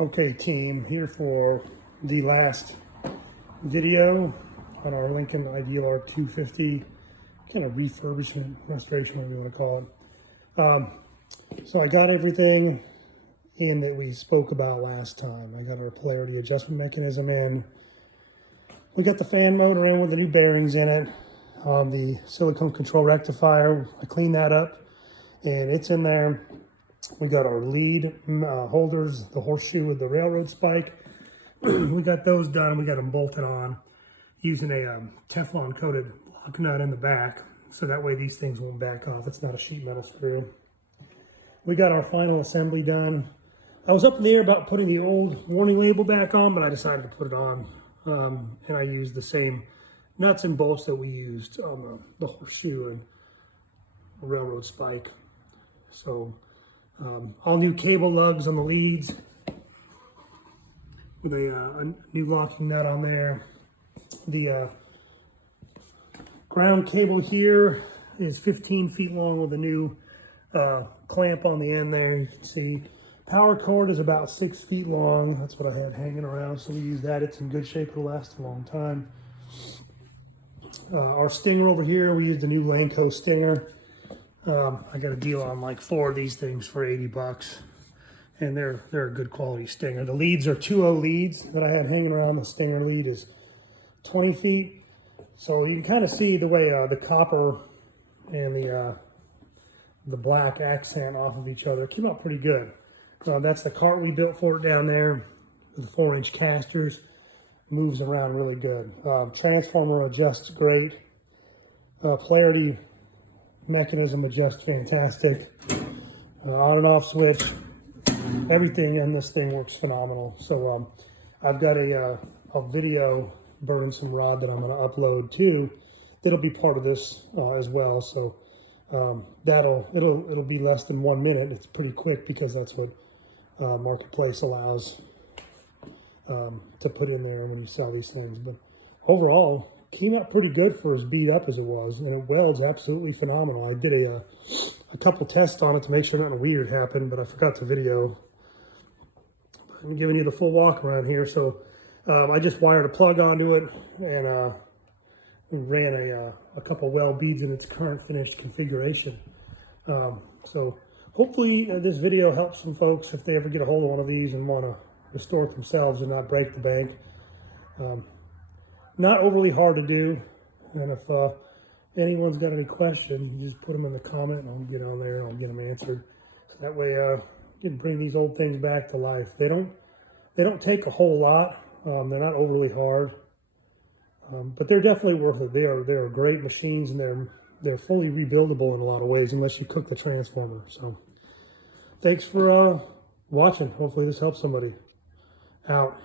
Okay, team, here for the last video on our Lincoln Idealarc 250, kind of refurbishment, restoration, whatever you want to call it. So I got everything in that we spoke about last time. I got our polarity adjustment mechanism in. We got the fan motor in with the new bearings in it. The silicone control rectifier, I cleaned that up and it's in there. We got our lead holders, the horseshoe with the railroad spike. We got those done. We got them bolted on using a Teflon coated lock nut in the back. So that way these things won't back off. It's not a sheet metal screw. We got our final assembly done. I was up in the air about putting the old warning label back on, but I decided to put it on. And I used the same nuts and bolts that we used on the horseshoe and railroad spike. So all new cable lugs on the leads with a new locking nut on there. The ground cable here is 15 feet long with a new clamp on the end there. You can see power cord is about 6 feet long. That's what I had hanging around, so we use that. It's in good shape. It'll last a long time. Our stinger over here, we used a new Lanco stinger. I got a deal on like 4 of these things for 80 bucks. And they're a good quality stinger. The leads are 2.0 leads that I had hanging around. The stinger lead is 20 feet. So you can kind of see the way the copper and the black accent off of each other. It came out pretty good. That's the cart we built for it down there with the 4-inch casters. Moves around really good. Transformer adjusts great. Polarity mechanism adjusts fantastic. On and off switch. Everything in this thing works phenomenal. So I've got a video burning some rod that I'm going to upload too. That'll be part of this as well. So it'll be less than 1 minute. It's pretty quick because that's what Marketplace allows to put in there when you sell these things. But overall, came out pretty good for as beat up as it was, and it welds absolutely phenomenal. I did a couple tests on it to make sure nothing weird happened, but I forgot to video. I'm giving you the full walk around here. So I just wired a plug onto it and ran a couple weld beads in its current finished configuration. So hopefully this video helps some folks if they ever get a hold of one of these and want to restore it themselves and not break the bank. Not overly hard to do, and if anyone's got any questions, you just put them in the comment and I'll get on there and I'll get them answered. So that way you can bring these old things back to life. They don't take a whole lot. They're not overly hard, but they're definitely worth it. They're great machines, and they're fully rebuildable in a lot of ways unless you cook the transformer. So thanks for watching. Hopefully this helps somebody out.